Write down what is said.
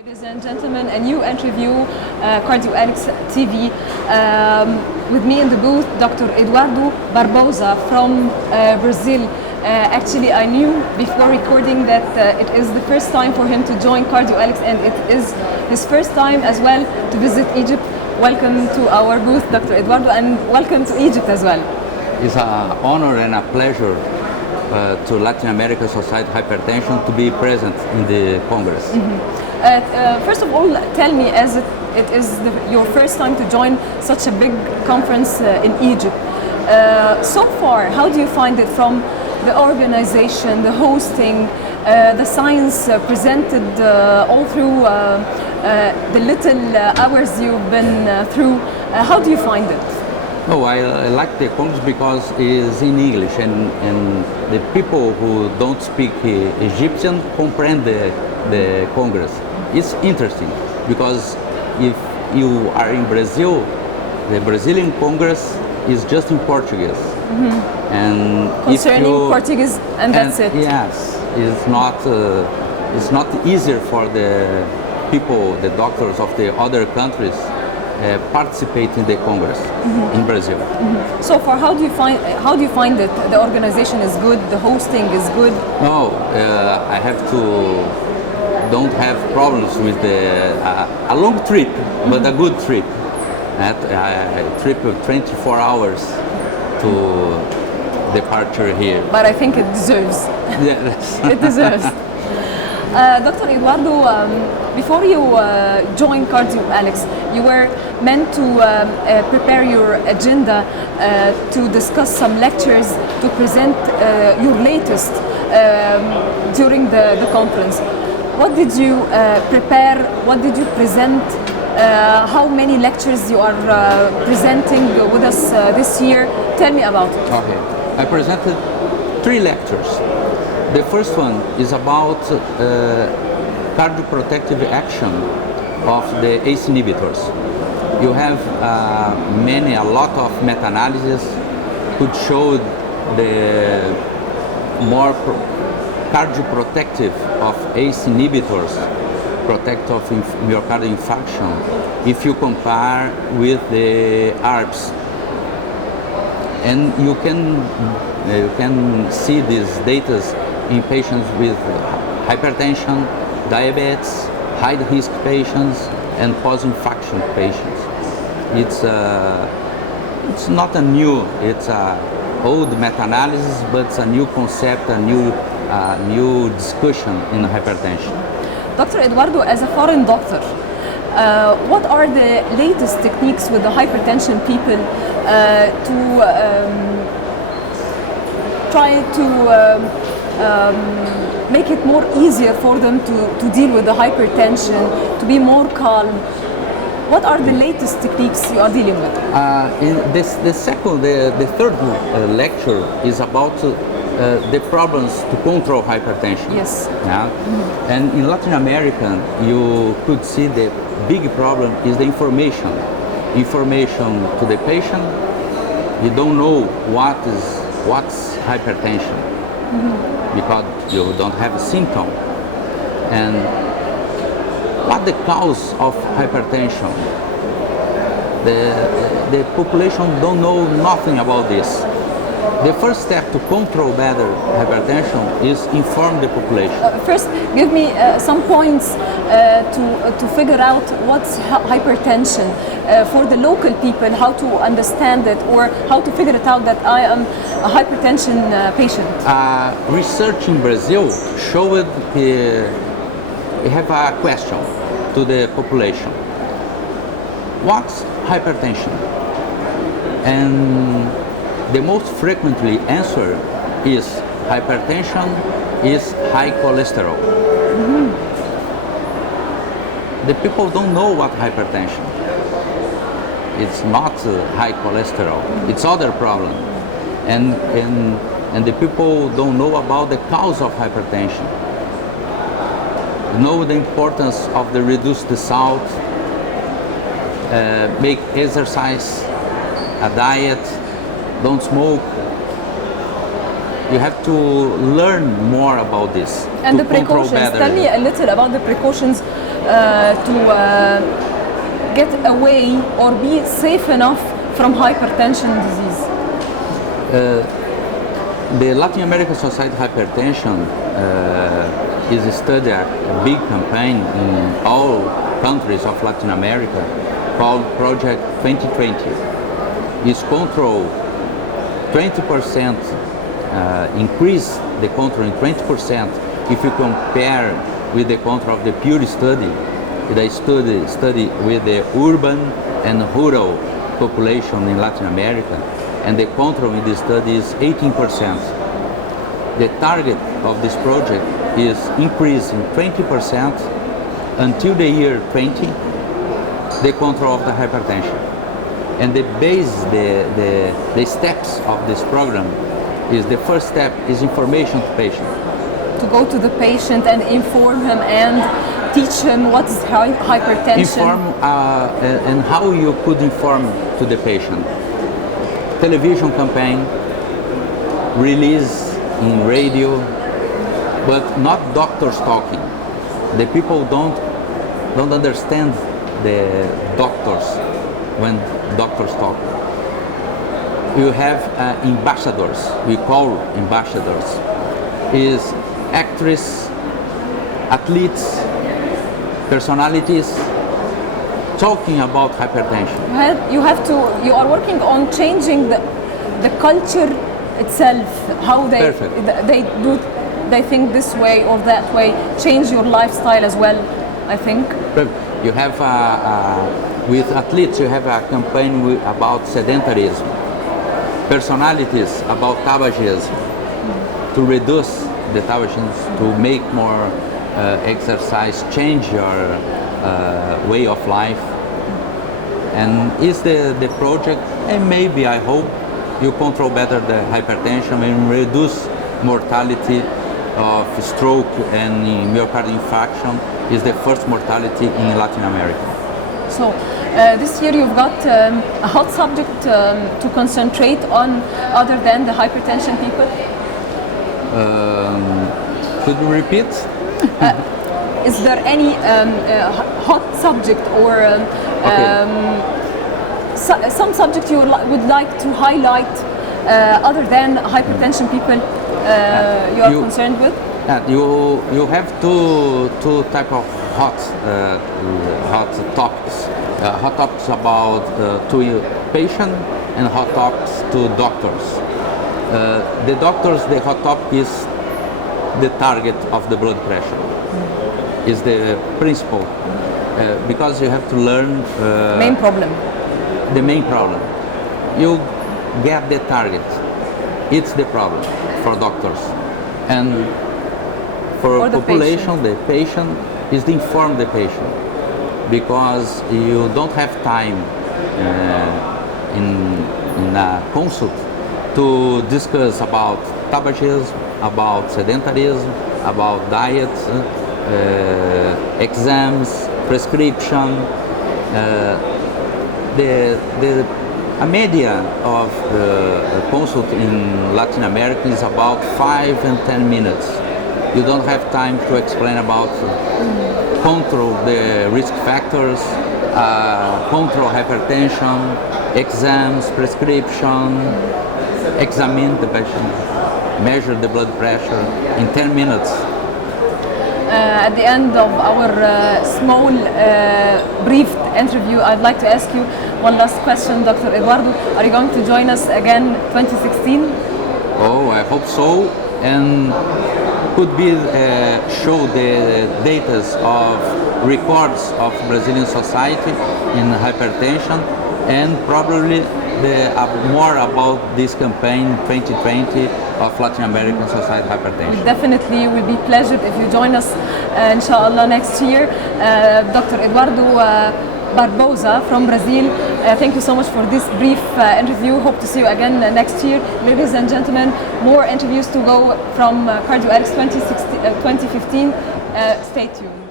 Ladies and gentlemen, a new interview, CardioAlex-TV. With me in the booth, Dr. Eduardo Barbosa from Brazil. Actually, I knew before recording that it is the first time for him to join CardioAlex, and it is his first time as well to visit Egypt. Welcome to our booth, Dr. Eduardo, and welcome to Egypt as well. It's an honor and a pleasure to Latin American Society of Hypertension to be present in the Congress. First of all, tell me, as it is your first time to join such a big conference in Egypt, so far, how do you find it from the organization, the hosting, the science presented all through the little hours you've been through? How do you find it? Oh, I like the Congress because it's in English, and the people who don't speak Egyptian comprehend the Congress. It's interesting because if you are in Brazil, the Brazilian Congress is just in Portuguese. And concerning Portuguese, and that's it. Yes, it's not easier for the people, the doctors of the other countries participate in the Congress in Brazil. So far, how do you find it? The organization is good, the hosting is good. No, I have to don't have problems with a long trip, but a good trip. A trip of 24 hours to departure here. But I think it deserves. Yes. It deserves. Dr. Eduardo, before you joined CardioAlex, you were meant to prepare your agenda to discuss some lectures, to present your latest during the conference. What did you prepare? What did you present? How many lectures you are presenting with us this year? Tell me about it. Okay, I presented 3 lectures. The first one is about cardioprotective action of the ACE inhibitors. You have a lot of meta-analysis which showed the more cardioprotective of ACE inhibitors, protect of myocardial infarction, if you compare with the ARBs. And you can see these data in patients with hypertension, diabetes, high-risk patients, and post-infarction patients. It's not a new, it's a old meta-analysis, but it's a new concept, a new discussion in hypertension. Dr. Eduardo, as a foreign doctor, what are the latest techniques with the hypertension people to try to make it more easier for them to deal with the hypertension, to be more calm? What are the latest techniques you are dealing with? In the third lecture is about the problems to control hypertension. Yes. Yeah? And in Latin America, you could see the big problem is the information. Information to the patient. You don't know what's hypertension because you don't have a symptom. And what the cause of hypertension? The population don't know nothing about this. The first step to control better hypertension is inform the population. First, give me some points to figure out what's hypertension for the local people, how to understand it, or how to figure it out that I am a hypertension patient. Research in Brazil showed we have a question to the population. What's hypertension? And the most frequently answer is hypertension is high cholesterol. The people don't know what hypertension. It's not high cholesterol. It's other problem. And the people don't know about the cause of hypertension. Know the importance of the reduce the salt, make exercise, a diet, don't smoke. you have to learn more about this. And to the control precautions. better. Tell me a little about the precautions to get away or be safe enough from hypertension disease. The Latin American Society of Hypertension is a study, a big campaign in all countries of Latin America called Project 2020. It's control 20%, increase the control in 20% if you compare with the control of the PURE study, the study with the urban and rural population in Latin America, and the control in this study is 18%. The target of this project is increasing 20% until the year 20, the control of the hypertension. And the base, the steps of this program is the first step is information to patient. To go to the patient and inform him and teach him what is hypertension. Inform and how you could inform to the patient. Television campaign, release in radio, but not doctors talking. The people don't understand the doctors when doctors talk. You have ambassadors, we call ambassadors, is actors, athletes, personalities talking about hypertension. You are working on changing the culture itself, how they think this way or that way, change your lifestyle as well, I think. You have, with athletes, you have a campaign about sedentarism, personalities about tabagism, to reduce the tabagism, to make more exercise, change your way of life. And is the project, and maybe I hope you control better the hypertension and reduce mortality of stroke and myocardial infarction is the first mortality in Latin America. So this year you've got a hot subject to concentrate on other than the hypertension people? Could you repeat? Is there any hot subject or some subject you would like to highlight other than hypertension people you are concerned with? You have two type of hot topics. Hot topics about to patient and hot topics to doctors. The doctors, the hot topic is the target of the blood pressure. Is the principle because you have to learn main problem. The main problem. You get the target. It's the problem for doctors. And for population, the patient is to inform the patient, because you don't have time in a consult to discuss about tabagism, about sedentarism, about diet, exams, prescription. A media of consult in Latin America is about 5 and 10 minutes. You don't have time to explain about control the risk factors, control hypertension, exams, prescription, examine the patient, measure the blood pressure in 10 minutes. At the end of our small, brief interview, I'd like to ask you one last question, Dr. Eduardo. Are you going to join us again 2016? Oh, I hope so. And could be show the data of records of Brazilian society in hypertension, and probably more about this campaign 2020 of Latin American Society of Hypertension. Definitely will be pleasured if you join us, inshallah, next year. Dr. Eduardo Barbosa from Brazil, thank you so much for this brief interview. Hope to see you again next year. Ladies and gentlemen, more interviews to go from CardioAlex 2015. Stay tuned.